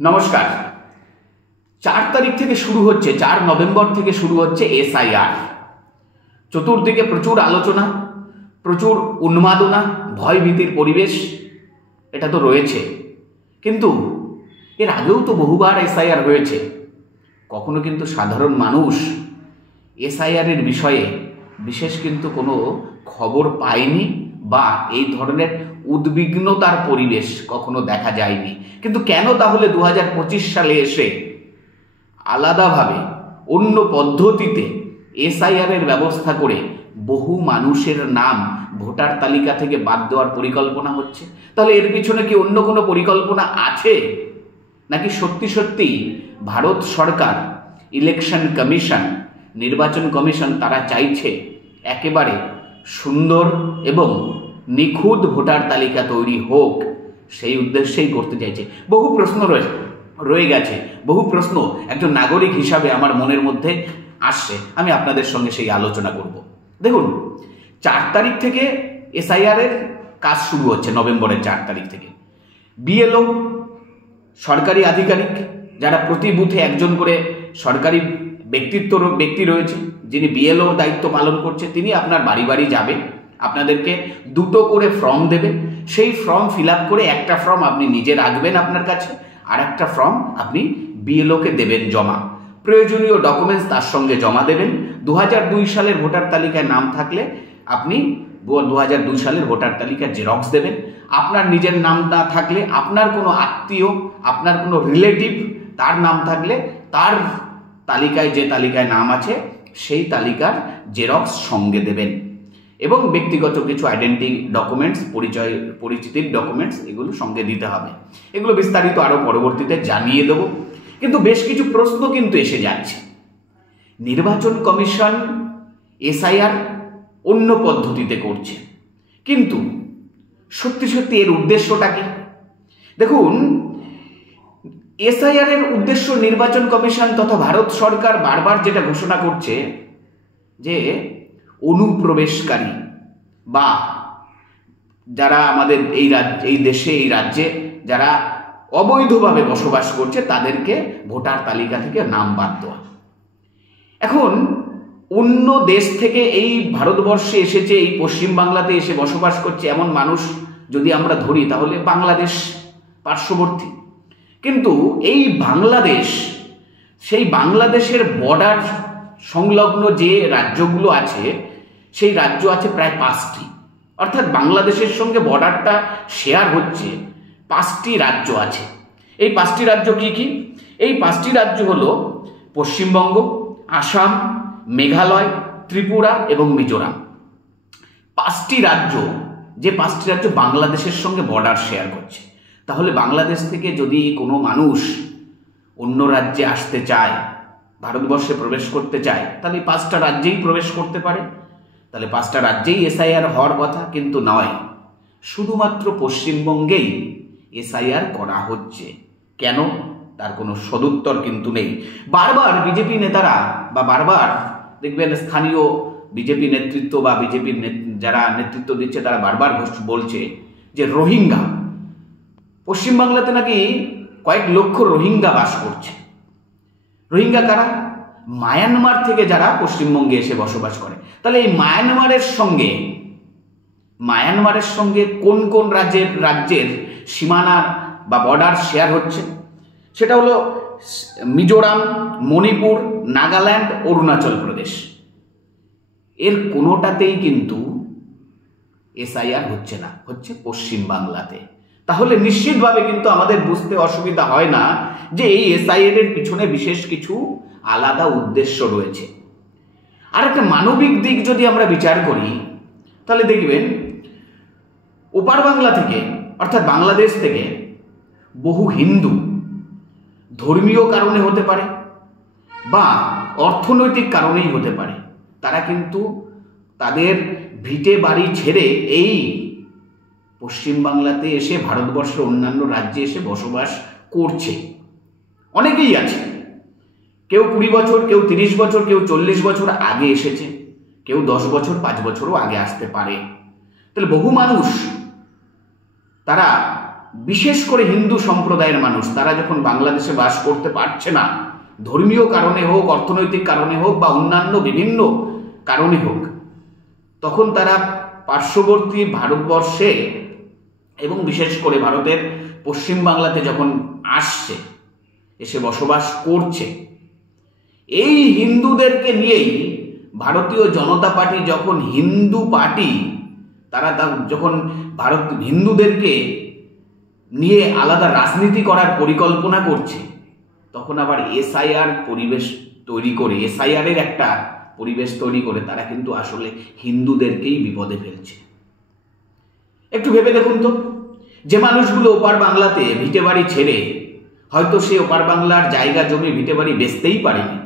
নমস্কার। 4 তারিখ থেকে শুরু হচ্ছে, 4 নভেম্বর থেকে শুরু হচ্ছে এসআইআর। চতুর্দিকে প্রচুর আলোচনা, প্রচুর উন্মাদনা, ভয়ভীতির পরিবেশ, এটা তো রয়েছে। কিন্তু এর আগেও তো বহুবার এসআইআর হয়েছে। কখনো কিন্তু সাধারণ মানুষ এসআইআরের বিষয়ে বিশেষ কিন্তু কোনো খবর পায়নি বা এই ধরনের উদ্বিগ্নতার পরিবেশ কখনো দেখা যায়নি। কিন্তু কেন তাহলে 2025 সালে এসে আলাদাভাবে অন্য পদ্ধতিতে এসআইআরের ব্যবস্থা করে বহু মানুষের নাম ভোটার তালিকা থেকে বাদ দেওয়ার পরিকল্পনা হচ্ছে? তাহলে এর পিছনে কি অন্য কোনো পরিকল্পনা আছে, নাকি সত্যি সত্যি ভারত সরকার, ইলেকশন কমিশন, নির্বাচন কমিশন তারা চাইছে একেবারে সুন্দর এবং নিখুঁত ভোটার তালিকা তৈরি হোক, সেই উদ্দেশ্যেই করতে চাইছে? বহু প্রশ্ন রয়ে গেছে, বহু প্রশ্ন একজন নাগরিক হিসাবে আমার মনের মধ্যে আসছে। আমি আপনাদের সঙ্গে সেই আলোচনা করব। দেখুন, 4 তারিখ থেকে এসআইআর এর কাজ শুরু হচ্ছে, নভেম্বরের 4 তারিখ থেকে। বিএলও, সরকারি আধিকারিক, যারা প্রতি বুথে একজন করে সরকারি ব্যক্তি রয়েছে, যিনি বিএলওর দায়িত্ব পালন করছে, তিনি আপনার বাড়ি বাড়ি যাবে, আপনাদেরকে 2টো করে ফর্ম দেবে। সেই ফর্ম ফিল আপ করে একটা ফর্ম আপনি নিজে রাখবেন আপনার কাছে, আর একটা ফর্ম আপনি বিএলওকে দেবেন জমা। প্রয়োজনীয় ডকুমেন্টস তার সঙ্গে জমা দেবেন। 2002 সালের ভোটার তালিকায় নাম থাকলে আপনি 2002 সালের ভোটার তালিকার জেরক্স দেবেন। আপনার নিজের নাম না থাকলে আপনার কোনো আত্মীয়, আপনার কোনো রিলেটিভ, তার নাম থাকলে তার তালিকায়, যে তালিকায় নাম আছে সেই তালিকার জেরক্স সঙ্গে দেবেন। এবং ব্যক্তিগত কিছু আইডেন্টি ডকুমেন্টস, পরিচিতির ডকুমেন্টস, এগুলো সঙ্গে দিতে হবে। এগুলো বিস্তারিত আরও পরবর্তীতে জানিয়ে দেব। কিন্তু বেশ কিছু প্রশ্ন কিন্তু এসে যাচ্ছে। নির্বাচন কমিশন এসআইআর অন্য পদ্ধতিতে করছে, কিন্তু সত্যি সত্যি এর উদ্দেশ্যটা কি? দেখুন, এসআইআর এর উদ্দেশ্য নির্বাচন কমিশন তথা ভারত সরকার বারবার যেটা ঘোষণা করছে, যে অনুপ্রবেশকারী বা যারা আমাদের এই দেশে, এই রাজ্যে যারা অবৈধভাবে বসবাস করছে, তাদেরকে ভোটার তালিকা থেকে নাম বাদ দেওয়া। এখন অন্য দেশ থেকে এই ভারতবর্ষে এসেছে, এই পশ্চিমবাংলাতে এসে বসবাস করছে এমন মানুষ যদি আমরা ধরি, তাহলে বাংলাদেশ পার্শ্ববর্তী। কিন্তু এই বাংলাদেশ, সেই বাংলাদেশের বর্ডার সংলগ্ন যে রাজ্যগুলো আছে, সেই রাজ্য আছে প্রায় 5টি। অর্থাৎ বাংলাদেশের সঙ্গে বর্ডারটা শেয়ার হচ্ছে 5টি রাজ্য আছে। এই 5টি রাজ্য কি কি? এই 5টি রাজ্য হলো পশ্চিমবঙ্গ, আসাম, মেঘালয়, ত্রিপুরা এবং মিজোরাম। 5টি রাজ্য, যে 5টি রাজ্য বাংলাদেশের সঙ্গে বর্ডার শেয়ার করছে। তাহলে বাংলাদেশ থেকে যদি কোনো মানুষ অন্য রাজ্যে আসতে চায়, ভারতবর্ষে প্রবেশ করতে চায়, তাহলে 5টা রাজ্যেই প্রবেশ করতে পারে। তাহলে 5টা রাজ্যেই এসআইআর হওয়ার কথা, কিন্তু নয়, শুধুমাত্র পশ্চিমবঙ্গেই এসআইআর করা হচ্ছে। কেন? তার কোনো সদুত্তর কিন্তু নেই। বারবার বিজেপি নেতারা বা বারবার দেখবেন স্থানীয় বিজেপি নেতৃত্ব বা বিজেপির যারা নেতৃত্ব দিচ্ছে, তারা বারবার বলছে যে রোহিঙ্গা, পশ্চিমবাংলাতে নাকি কয়েক লক্ষ রোহিঙ্গা বাস করছে। রোহিঙ্গা কারা? মায়ানমার থেকে যারা পশ্চিমবঙ্গে এসে বসবাস করে। তাহলে এই মায়ানমারের সঙ্গে কোন কোন রাজ্যের সীমানা বা বর্ডার শেয়ার হচ্ছে? সেটা হলো মিজোরাম, মণিপুর, নাগাল্যান্ড, অরুণাচল প্রদেশ। এর কোনোটাতেই কিন্তু এসআইআর হচ্ছে না, হচ্ছে পশ্চিমবাংলাতে। তাহলে নিশ্চিতভাবে কিন্তু আমাদের বুঝতে অসুবিধা হয় না যে এই এসআইআর এর পিছনে বিশেষ কিছু আলাদা উদ্দেশ্য রয়েছে। আর একটা মানবিক দিক যদি আমরা বিচার করি, তাহলে দেখবেন ওপার বাংলা থেকে, অর্থাৎ বাংলাদেশ থেকে বহু হিন্দু ধর্মীয় কারণে হতে পারে বা অর্থনৈতিক কারণেই হতে পারে, তারা কিন্তু তাদের ভিটে বাড়ি ছেড়ে এই পশ্চিমবাংলাতে এসে ভারতবর্ষের অন্যান্য রাজ্যে এসে বসবাস করছে। অনেকেই আছে, কেউ 20 বছর, কেউ 30 বছর, কেউ 40 বছর আগে এসেছে, কেউ 10 বছর, 5 বছরও আগে আসতে পারে। তাহলে বহু মানুষ তারা বিশেষ করে হিন্দু সম্প্রদায়ের মানুষ, তারা যখন বাংলাদেশে বাস করতে পারছে না, ধর্মীয় কারণে হোক, অর্থনৈতিক কারণে হোক বা অন্যান্য বিভিন্ন কারণে হোক, তখন তারা পার্শ্ববর্তী ভারতবর্ষে এবং বিশেষ করে ভারতের পশ্চিম বাংলাতে যখন আসছে, এসে বসবাস করছে, এই হিন্দুদেরকে নিয়েই ভারতীয় জনতা পার্টি যখন হিন্দু পার্টি, তারা যখন হিন্দুদেরকে নিয়ে আলাদা রাজনীতি করার পরিকল্পনা করছে, তখন আবার এসআইআর পরিবেশ তৈরি করে, এসআইআর এর একটা পরিবেশ তৈরি করে তারা কিন্তু আসলে হিন্দুদেরকেই বিপদে ফেলছে। একটু ভেবে দেখুন তো, যে মানুষগুলো ওপার বাংলাতে ভিটে বাড়ি ছেড়ে, হয়তো সে ওপার বাংলার জায়গা জমি ভিটে বাড়ি বেচতেই পারেনি,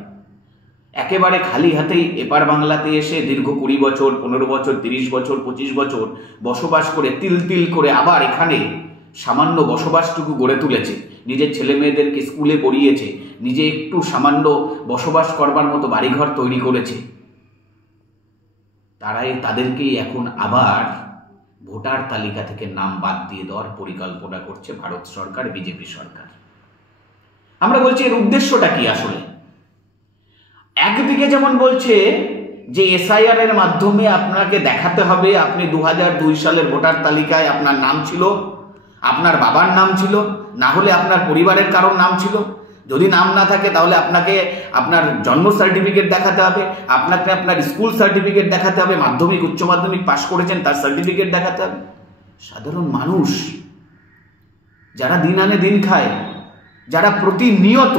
একেবারে খালি হাতেই এপার বাংলাতে এসে দীর্ঘ 20 বছর, 15 বছর, 30 বছর, 25 বছর বসবাস করে তিল তিল করে আবার এখানে সামান্য বসবাসটুকু গড়ে তুলেছে, নিজের ছেলে মেয়েদেরকে স্কুলে পড়িয়েছে, নিজে একটু সামান্য বসবাস করবার মতো বাড়িঘর তৈরি করেছে, তাদেরকেই এখন আবার ভোটার তালিকা থেকে নাম বাদ দিয়ে দেওয়ার পরিকল্পনা করছে ভারত সরকার, বিজেপি সরকার। আমরা বলছি এর উদ্দেশ্যটা কি আসলে? একদিকে যেমন বলছে যে এসআইআর এর মাধ্যমে আপনাকে দেখাতে হবে আপনি 2002 সালের ভোটার তালিকায় আপনার নাম ছিল, আপনার বাবার নাম ছিল, না হলে আপনার পরিবারের কারোর নাম ছিল, যদি নাম না থাকে তাহলে আপনাকে আপনার জন্ম সার্টিফিকেট দেখাতে হবে, আপনাকে আপনার স্কুল সার্টিফিকেট দেখাতে হবে, মাধ্যমিক উচ্চ মাধ্যমিক পাশ করেছেন তার সার্টিফিকেট দেখাতে হবে। সাধারণ মানুষ যারা দিন আনে দিন খায়, যারা প্রতিনিয়ত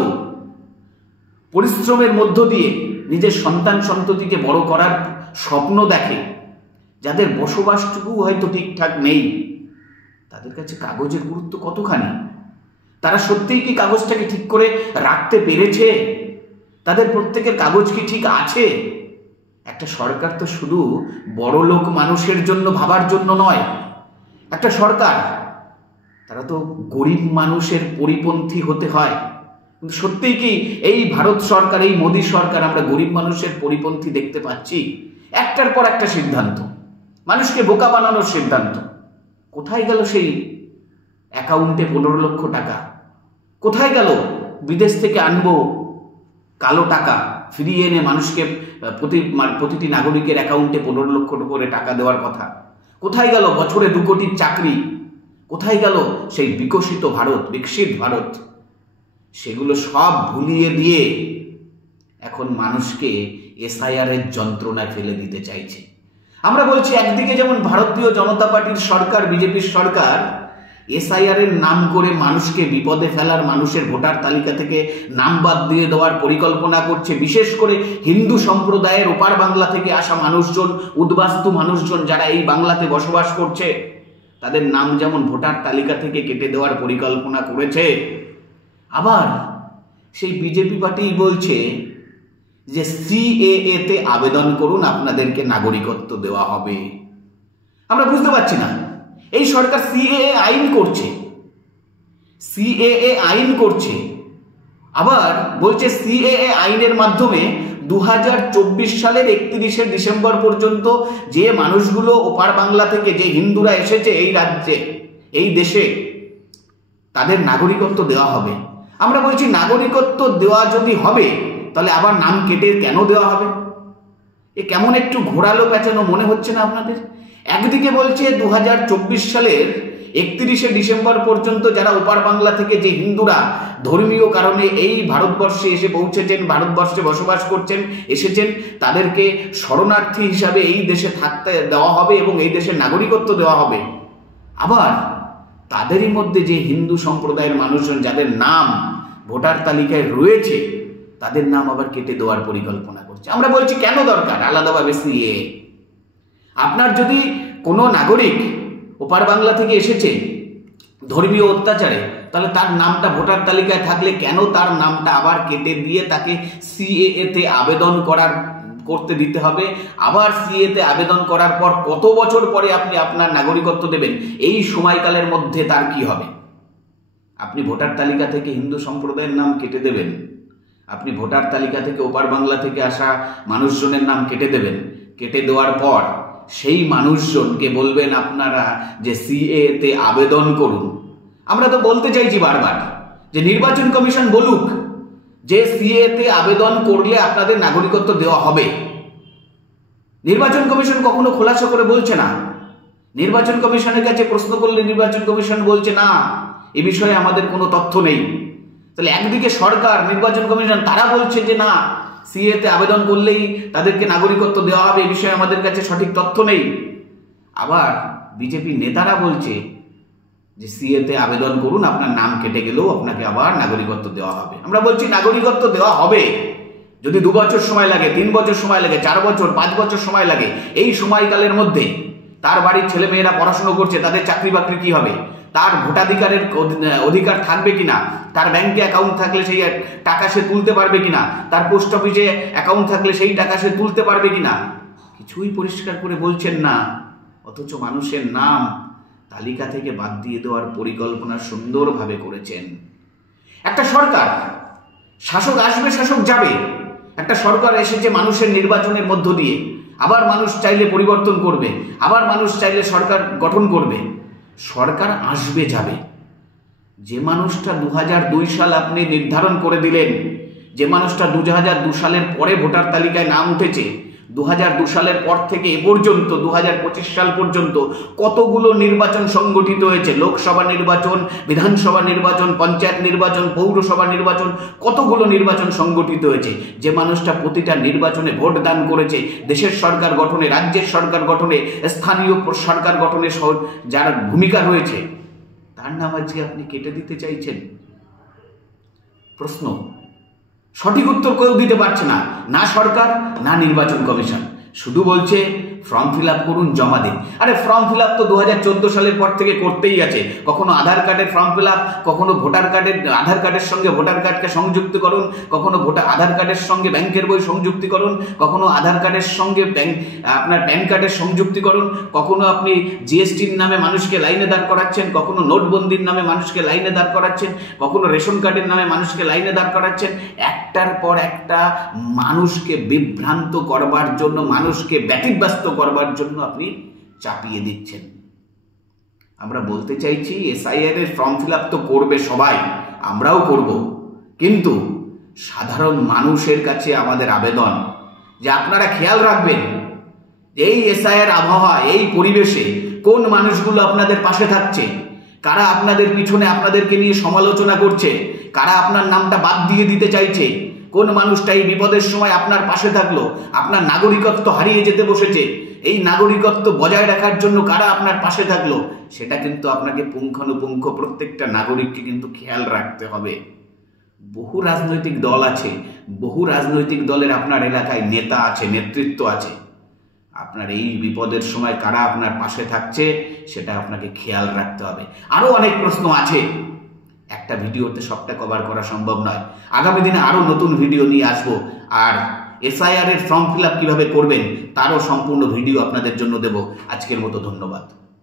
পরিশ্রমের মধ্য দিয়ে নিজের সন্তান সন্ততিকে বড় করার স্বপ্ন দেখে, যাদের বসবাসটুকু হয়তো ঠিকঠাক নেই, তাদের কাছে কাগজের গুরুত্ব কতখানি? তারা সত্যিই কি কাগজটাকে ঠিক করে রাখতে পেরেছে? তাদের প্রত্যেকের কাগজ কি ঠিক আছে? একটা সরকার তো শুধু বড় লোক মানুষের জন্য ভাবার জন্য নয়, একটা সরকার তারা তো গরিব মানুষের পরিপন্থী হতে হয়। কিন্তু সত্যিই কি এই ভারত সরকার, এই মোদী সরকার আমরা গরিব মানুষের পরিপন্থী দেখতে পাচ্ছি? একটার পর একটা সিদ্ধান্ত, মানুষকে বোকা বানানোর সিদ্ধান্ত। কোথায় গেল সেই অ্যাকাউন্টে 15 লক্ষ টাকা? কোথায় গেল বিদেশ থেকে আনবো কালো টাকা ফিরিয়ে এনে মানুষকে প্রতিটি নাগরিকের অ্যাকাউন্টে 15 লক্ষ করে টাকা দেওয়ার কথা? কোথায় গেল বছরে 2 কোটির চাকরি? কোথায় গেল সেই বিকশিত ভারত, বিকশিত ভারত? সেগুলো সব ভুলিয়ে দিয়ে এখন মানুষকে এসআইআর এর যন্ত্রণায় ফেলে দিতে চাইছে। আমরা বলছি একদিকে যেমন ভারতীয় জনতা পার্টির সরকার, বিজেপির সরকার এসআইআর এর নাম করে মানুষকে বিপদে ফেলার, মানুষের ভোটার তালিকা থেকে নাম বাদ দিয়ে দেওয়ার পরিকল্পনা করছে। বিশেষ করে হিন্দু সম্প্রদায়ের ওপার বাংলা থেকে আসা মানুষজন, উদ্বাস্তু মানুষজন যারা এই বাংলাতে বসবাস করছে, তাদের নাম যেমন ভোটার তালিকা থেকে কেটে দেওয়ার পরিকল্পনা করেছে, আবার সেই বিজেপি পার্টি বলছে যে সিএএ তে আবেদন করুন, আপনাদেরকে নাগরিকত্ব দেওয়া হবে। আমরা বুঝতে পারছি না, এই সরকার সিএএ আইন করছে, সিএএ আইন করছে, আবার বলছে সিএএ আইনের মাধ্যমে 2024 সালের 31শে ডিসেম্বর পর্যন্ত যে মানুষগুলো ওপার বাংলা থেকে, যে হিন্দুরা এসেছে এই রাজ্যে, এই দেশে, তাদের নাগরিকত্ব দেওয়া হবে। আমরা বলছি নাগরিকত্ব দেওয়া যদি হবে তাহলে আবার নাম কেটে কেন দেওয়া হবে? এ কেমন একটু ঘোরালো পেঁচানো মনে হচ্ছে না আপনাদের? একদিকে বলছে 2024 সালের 31শে ডিসেম্বর পর্যন্ত যারা ওপার বাংলা থেকে, যে হিন্দুরা ধর্মীয় কারণে এই ভারতবর্ষে এসে পৌঁছেছেন, ভারতবর্ষে বসবাস করছেন, এসেছেন, তাদেরকে শরণার্থী হিসাবে এই দেশে থাকতে দেওয়া হবে এবং এই দেশের নাগরিকত্ব দেওয়া হবে। আবার তাদেরই মধ্যে যে হিন্দু সম্প্রদায়ের মানুষজন যাদের নাম ভোটার তালিকায় রয়েছে, তাদের নাম আবার কেটে দেওয়ার পরিকল্পনা করছে। আমরা বলছি কেন দরকার আলাদাভাবে সিএএ? আপনার যদি কোনো নাগরিক ওপার বাংলা থেকে এসেছে ধর্মীয় অত্যাচারে, তাহলে তার নামটা ভোটার তালিকায় থাকলে কেন তার নামটা আবার কেটে দিয়ে তাকে সিএএ তে আবেদন করতে দিতে হবে? আবার সিএএ তে আবেদন করার পর কত বছর পরে আপনি আপনার নাগরিকত্ব দেবেন? এই সময়কালের মধ্যে তার কি হবে? আপনি ভোটার তালিকা থেকে হিন্দু সম্প্রদায়ের নাম কেটে দেবেন, আপনি ভোটার তালিকা থেকে ওপার বাংলা থেকে আসা মানুষজনের নাম কেটে দেবেন। কেটে দেওয়ার পর সেই মানুষজনকে বলবেন আপনারা যে সিএএ তে আবেদন করুন, আমরা তো বলতে চাইছি বারবার যে নির্বাচন কমিশন বলুক যে সিএতে আবেদন করলে আপনাদের নাগরিকত্ব দেওয়া হবে। নির্বাচন কমিশন কখনো খোলাসা করে বলছে না। নির্বাচন কমিশনের কাছে প্রশ্ন করলে নির্বাচন কমিশন বলছে না, এ বিষয়ে আমাদের কোনো তথ্য নেই। তাহলে একদিকে সরকার, নির্বাচন কমিশন তারা বলছে যে না, সিএতে আবেদন করলেই তাদেরকে নাগরিকত্ব দেওয়া হবে, এ বিষয়ে আমাদের কাছে সঠিক তথ্য নেই। আবার বিজেপি নেতারা বলছে যে সিএতে আবেদন করুন, আপনার নাম কেটে গেলেও আপনাকে আবার নাগরিকত্ব দেওয়া হবে। আমরা বলছি নাগরিকত্ব দেওয়া হবে যদি 2 বছর সময় লাগে, 3 বছর সময় লাগে, 4 বছর, 5 বছর সময় লাগে। এই সময়কালের মধ্যে তার বাড়ির ছেলে মেয়েরা পড়াশুনো করছে, তাদের চাকরি বাকরি কি হবে, তার ভোটাধিকারের অধিকার থাকবে কিনা, তার ব্যাংকে অ্যাকাউন্ট থাকলে সেই টাকা সে তুলতে পারবে কিনা, তার পোস্ট অফিসে অ্যাকাউন্ট থাকলে সেই টাকা সে তুলতে পারবে কিনা, কিছুই পরিষ্কার করে বলছেন না। অথচ মানুষের নাম তালিকা থেকে বাদ দিয়ে দেওয়ার পরিকল্পনা সুন্দরভাবে করেছেন। একটা সরকার, শাসক আসবে শাসক যাবে, একটা সরকার এসেছে মানুষের নির্বাচনের মধ্য দিয়ে। আবার মানুষ চাইলে পরিবর্তন করবে, আবার মানুষ চাইলে সরকার গঠন করবে। সরকার আসবে যাবে। যে মানুষটা 2002 সাল আপনি নির্ধারণ করে দিলেন, যে মানুষটা 2002 সালের পরে ভোটার তালিকায় নাম উঠেছে, 2002 সালের পর থেকে এ পর্যন্ত 2025 সাল পর্যন্ত কতগুলো নির্বাচন সংগঠিত হয়েছে, লোকসভা নির্বাচন, বিধানসভা নির্বাচন, পঞ্চায়েত নির্বাচন, পৌরসভা নির্বাচন, কতগুলো নির্বাচন সংগঠিত হয়েছে। যে মানুষটা প্রতিটা নির্বাচনে ভোট দান করেছে, দেশের সরকার গঠনে, রাজ্যের সরকার গঠনে, স্থানীয় সরকার গঠনে যার ভূমিকা রয়েছে, তার নাম আজকে আপনি কেটে দিতে চাইছেন। প্রশ্ন, সঠিক উত্তর কেউ দিতে পারছে না, না সরকার না নির্বাচন কমিশন। শুধু বলছে ফর্ম ফিল আপ করুন, জমা দিন। আরে ফর্ম ফিল আপ তো 2014 সালের পর থেকে করতেই আছে। কখনো আধার কার্ডের ফর্ম ফিল আপ, কখনো ভোটার কার্ডের, আধার কার্ডের সঙ্গে ভোটার কার্ডকে সংযুক্ত করুন, কখনো আধার কার্ডের সঙ্গে ব্যাংকের বই সংযুক্তিকরণ, কখনো আধার কার্ডের সঙ্গে আপনার প্যান কার্ডের সংযুক্তিকরণ, কখনো আপনি জিএসটির নামে মানুষকে লাইনে দাঁড় করাচ্ছেন, কখনো নোটবন্দির নামে মানুষকে লাইনে দাঁড় করাচ্ছেন, কখনো রেশন কার্ডের নামে মানুষকে লাইনে দাঁড় করাচ্ছেন। একটার পর একটা মানুষকে বিভ্রান্ত করবার জন্য, মানুষকে ব্যতিব্যস্ত করবার জন্য আপনি চাপিয়ে দিচ্ছেন। আমরা বলতে চাইছি এসআইআর এর ফর্ম ফিল আপ তো করবে সবাই, আমরাও করব, কিন্তু সাধারণ মানুষের কাছে আমাদের আবেদন যে আপনারা খেয়াল রাখবেন এই এসআইআর আবহাওয়া, এই পরিবেশে কোন মানুষগুলো আপনাদের পাশে থাকছে, কারা আপনাদের পিছনে আপনাদেরকে নিয়ে সমালোচনা করছে, কারা আপনার নামটা বাদ দিয়ে দিতে চাইছে, কোন মানুষটা এই বিপদের সময় আপনার পাশে থাকলো, আপনার নাগরিকত্ব হারিয়ে যেতে বসেছে, এই নাগরিকত্ব বজায় রাখার জন্য কারা আপনার পাশে থাকলো, সেটা কিন্তু আপনাকে পুঙ্খানুপুঙ্খ প্রত্যেকটা নাগরিককে কিন্তু খেয়াল রাখতে হবে। বহু রাজনৈতিক দল আছে, বহু রাজনৈতিক দলের আপনার এলাকায় নেতা আছে, নেতৃত্ব আছে। আপনার এই বিপদের সময় কারা আপনার পাশে থাকছে সেটা আপনাকে খেয়াল রাখতে হবে। আরো অনেক প্রশ্ন আছে, একটা ভিডিওতে সবটা কভার করা সম্ভব নয়। আগামী দিনে আরো নতুন ভিডিও নিয়ে আসবো, আর এসআইআর এর ফর্ম ফিল আপ কিভাবে করবেন তারও সম্পূর্ণ ভিডিও আপনাদের জন্য দেব। আজকের মতো ধন্যবাদ।